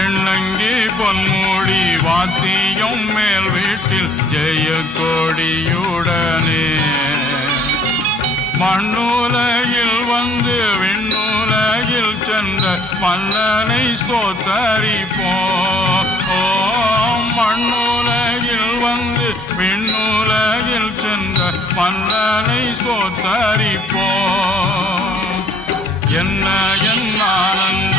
வெண்ணங்கி பொன்மூடி வாத்தியம் மேல் வீட்டில் ஜெய கொடியுடனே மண்ணுலகில் வந்து விண்ணுலகில் சென்ற மன்னனை ஸ்தோத்தரிப்போம். மண்ணுலகில் வந்து விண்ணுலகில் சென்ற மன்னனை ஸ்தோத்தரிப்போம். என்ன ஆனந்த